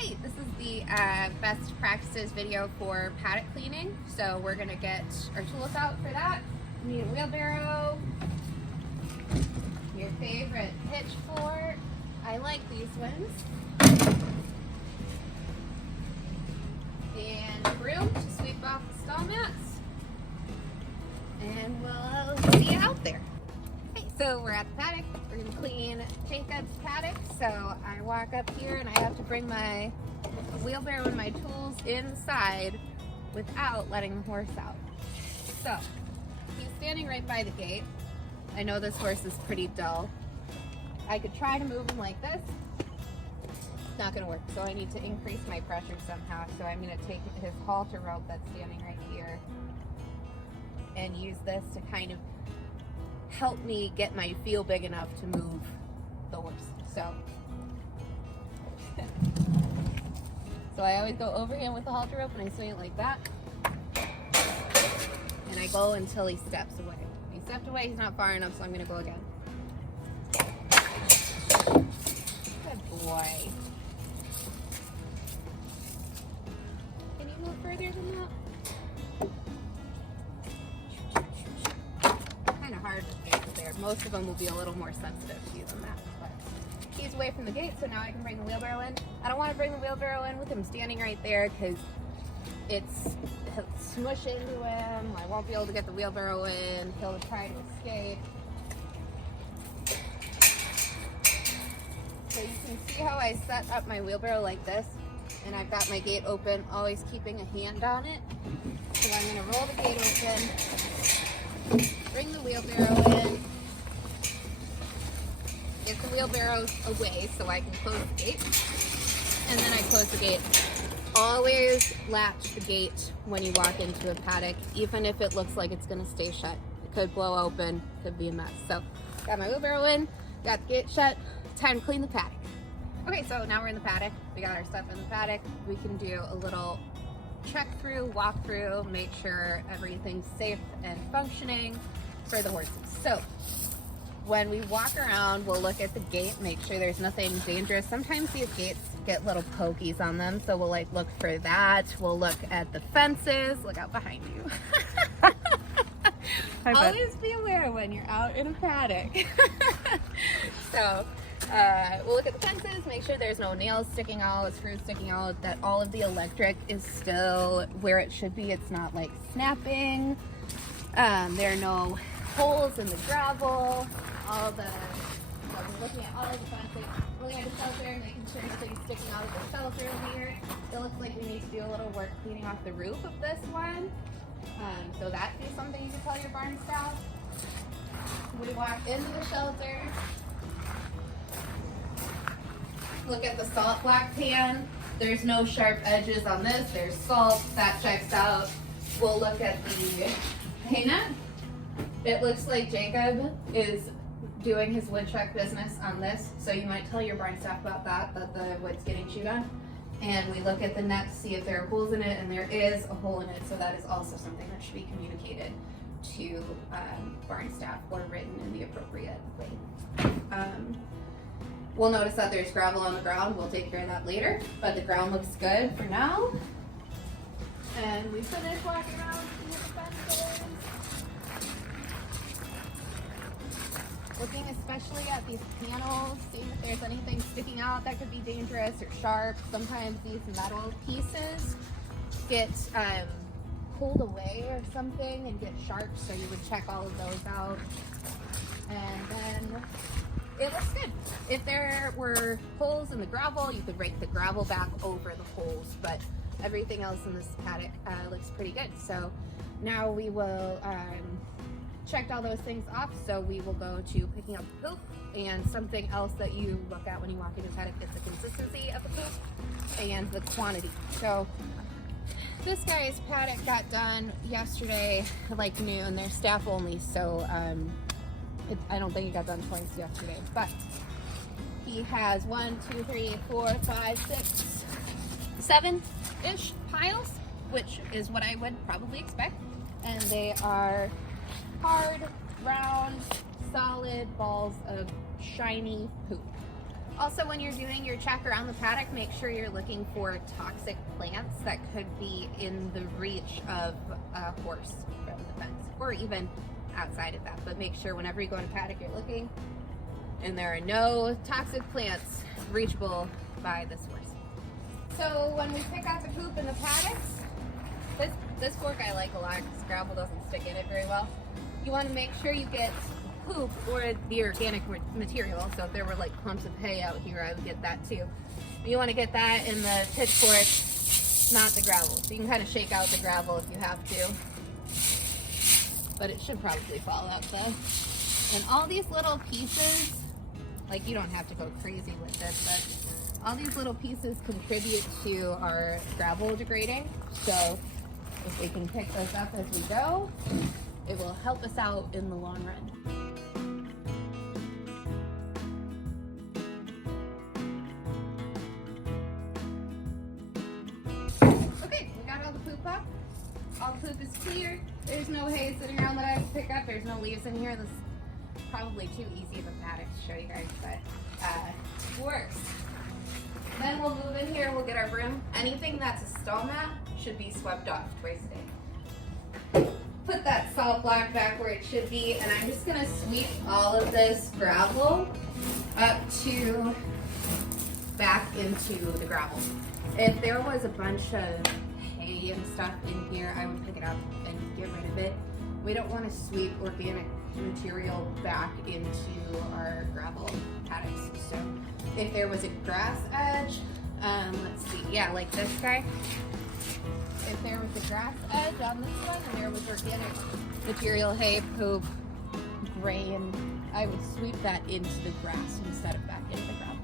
Hey, this is the best practices video for paddock cleaning. So we're gonna get our tools out for that. We need a wheelbarrow, your favorite pitchfork. I like these ones. And a broom to sweep off the stall mats. And we'll see you out there. Okay, so we're at the paddock. We're gonna clean Jacob's paddock. So I walk up here and I have to bring my wheelbarrow and my tools inside without letting the horse out. So he's standing right by the gate. I know this horse is pretty dull. I could try to move him like this. It's not gonna work, so I need to increase my pressure somehow. So I'm gonna take his halter rope that's standing right here and use this to kind of help me get my feel big enough to move the horse. So I always go over him with the halter rope and I swing it like that. And I go until he steps away. If he stepped away, he's not far enough, so I'm gonna go again. Good boy. Can you move further than that? Kind of hard to get there. Most of them will be a little more sensitive to you than that. But he's away from the gate, so now I can bring the wheelbarrow in. I don't want to bring the wheelbarrow in with him standing right there because he'll smush into him. I won't be able to get the wheelbarrow in. He'll try to escape. So you can see how I set up my wheelbarrow like this, and I've got my gate open, always keeping a hand on it. So I'm going to roll the gate open, bring the wheelbarrow in, get the wheelbarrow away so I can close the gate, and then I close the gate. Always latch the gate when you walk into a paddock, even if it looks like it's going to stay shut. It could blow open, could be a mess. So got my wheelbarrow in, got the gate shut, time to clean the paddock. Okay, so now we're in the paddock. We got our stuff in the paddock. We can do a little check through, walk through, make sure everything's safe and functioning for the horses. So when we walk around, we'll look at the gate, make sure there's nothing dangerous. Sometimes these gates get little pokies on them, so we'll like look for that. We'll look at the fences. Look out behind you. Always be aware when you're out in a paddock. So we'll look at the fences, make sure there's no nails sticking out, screws sticking out, that all of the electric is still where it should be. It's not like snapping. There are no holes in the gravel. So we're looking at all of the fences, looking at the shelter, making sure nothing's sticking out of the shelter in here. It looks like we need to do a little work cleaning off the roof of this one. So that is something you can tell your barn staff. We walk into the shelter, look at the salt block pan. There's no sharp edges on this. There's salt. That checks out. We'll look at the hay net. It looks like Jacob is doing his woodchuck business on this, so you might tell your barn staff about that the wood's getting chewed on. And we look at the net to see if there are holes in it, and there is a hole in it, so that is also something that should be communicated to barn staff or written in the appropriate way. We'll notice that there's gravel on the ground. We'll take care of that later, but the ground looks good for now. And we finish walking around the fences. Looking especially at these panels, seeing if there's anything sticking out that could be dangerous or sharp. Sometimes these metal pieces get pulled away or something and get sharp, so you would check all of those out. And then it looks good. If there were holes in the gravel, you could rake the gravel back over the holes, but everything else in this paddock looks pretty good. So now we will checked all those things off, so we will go to picking up the poop. And something else that you look at when you walk into paddock is the consistency of the poop and the quantity. So this guy's paddock got done yesterday like noon. They're staff only, so I don't think he got done twice yesterday, but he has 1, 2, 3, 4, 5, 6, 7-ish piles, which is what I would probably expect. And they are hard, round, solid balls of shiny poop. Also, when you're doing your check around the paddock, make sure you're looking for toxic plants that could be in the reach of a horse from the fence, or even outside of that. But make sure whenever you go in a paddock, you're looking, and there are no toxic plants reachable by this horse. So when we pick out the poop in the paddocks, this fork I like a lot because gravel doesn't stick in it very well. You want to make sure you get poop or the organic material. So if there were like clumps of hay out here, I would get that too. You want to get that in the pitchfork, not the gravel. So you can kind of shake out the gravel if you have to, but it should probably fall out though. And all these little pieces, like you don't have to go crazy with this, but all these little pieces contribute to our gravel degrading. So if we can pick those up as we go, it will help us out in the long run. Okay, we got all the poop up. All the poop is clear. There's no hay sitting around that I have to pick up. There's no leaves in here. This is probably too easy of a paddock to show you guys, but works. Then we'll move in here, we'll get our broom. Anything that's a stall mat should be swept off twice a day. Put that salt block back where it should be, and I'm just gonna sweep all of this gravel up to back into the gravel. If there was a bunch of hay and stuff in here, I would pick it up and get rid of it. We don't want to sweep organic material back into our gravel paddocks. So if there was a grass edge, let's see, yeah, like this guy. If there was a grass edge on this one and there was organic material, hay, poop, grain, I would sweep that into the grass instead of back into the gravel.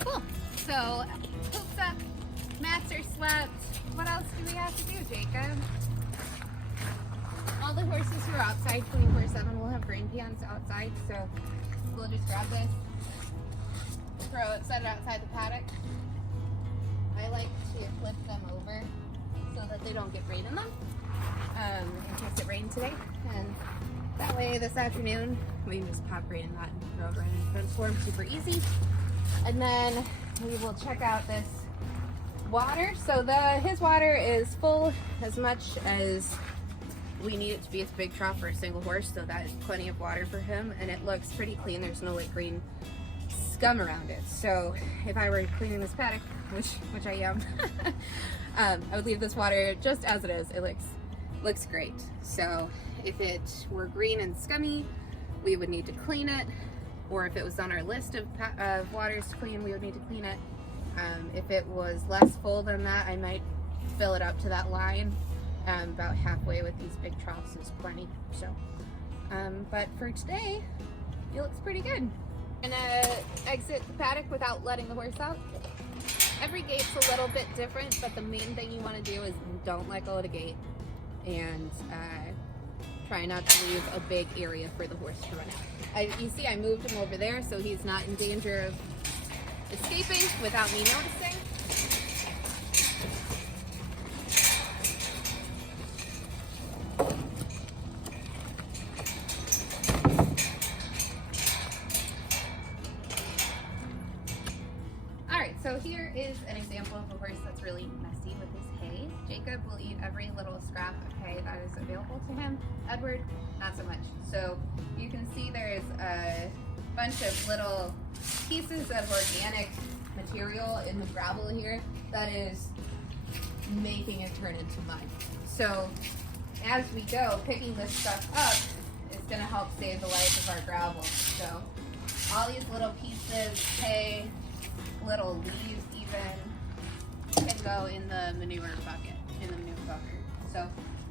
Cool. So poop's up, mats are swept. What else do we have to do, Jacob? All the horses who are outside 24/7 will have grain pans outside, so we'll just grab this, throw it, set it outside the paddock. I like to flip them over so that they don't get rain in them, in case it rained today. And that way this afternoon we can just pop grain in that and throw it right in the front form, super easy. And then we will check out this water. So his water is full as much as we need it to be. It's a big trough for a single horse, so that is plenty of water for him, and it looks pretty clean. There's no like green scum around it. So if I were cleaning this paddock, which I am, I would leave this water just as it is. It looks great. So if it were green and scummy, we would need to clean it, or if it was on our list of waters to clean, we would need to clean it. If it was less full than that, I might fill it up to that line. About halfway with these big troughs is plenty. So, but for today, it looks pretty good. I'm gonna exit the paddock without letting the horse out. Every gate's a little bit different, but the main thing you want to do is don't let go of the gate and try not to leave a big area for the horse to run out. You see, I moved him over there so he's not in danger of escaping without me noticing. So here is an example of a horse that's really messy with his hay. Jacob will eat every little scrap of hay that is available to him. Edward, not so much. So you can see there's a bunch of little pieces of organic material in the gravel here that is making it turn into mud. So as we go, picking this stuff up is going to help save the life of our gravel. So all these little pieces, hay, little leaves even, can go in the manure bucket, So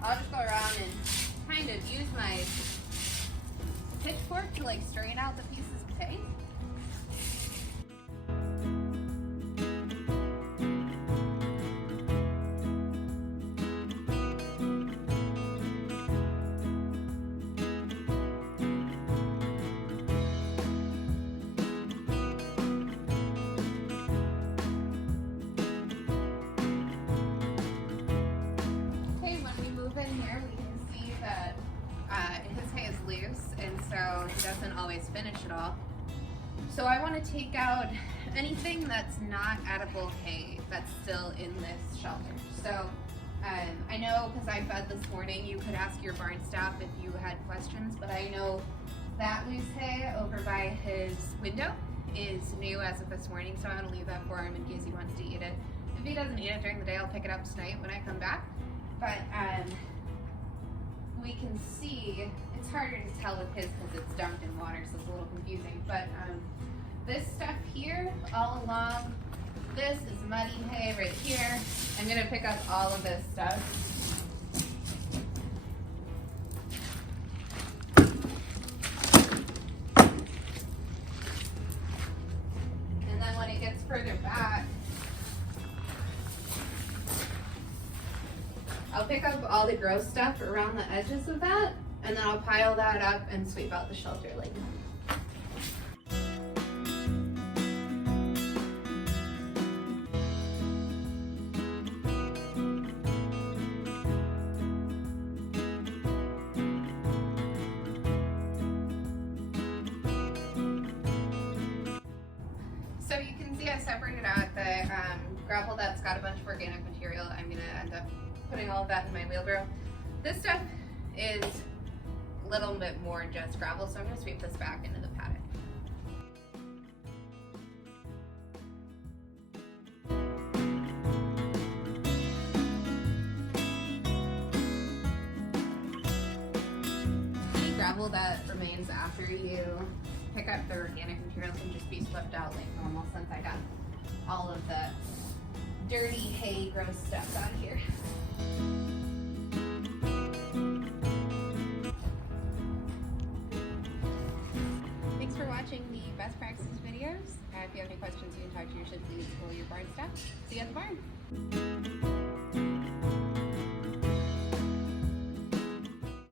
I'll just go around and kind of use my pitchfork to like strain out the pieces of hay. so he doesn't always finish it all. So I want to take out anything that's not edible hay that's still in this shelter. So I know, because I fed this morning, you could ask your barn staff if you had questions, but I know that loose hay over by his window is new as of this morning, so I'm going to leave that for him in case he wants to eat it. If he doesn't eat it during the day, I'll pick it up tonight when I come back. But we can see, it's harder to tell with his because it's dunked in water, so it's a little confusing, but this stuff here, all along, this is muddy hay right here. I'm going to pick up all of this stuff. And then when it gets further back, I'll pick up all the gross stuff around the edges of that, and then I'll pile that up and sweep out the shelter later. So you can see I separated out the gravel that's got a bunch of organic material. I'm going to end up putting all of that in my wheelbarrow. This stuff is a little bit more just gravel, so I'm going to sweep this back into the paddock. Any gravel that remains after you pick up the organic material can just be swept out like normal, since I got all of the dirty hay gross stuff out here. Thanks for watching the best practices videos. If you have any questions, you can talk to your shed lead or your barn staff. See you at the barn.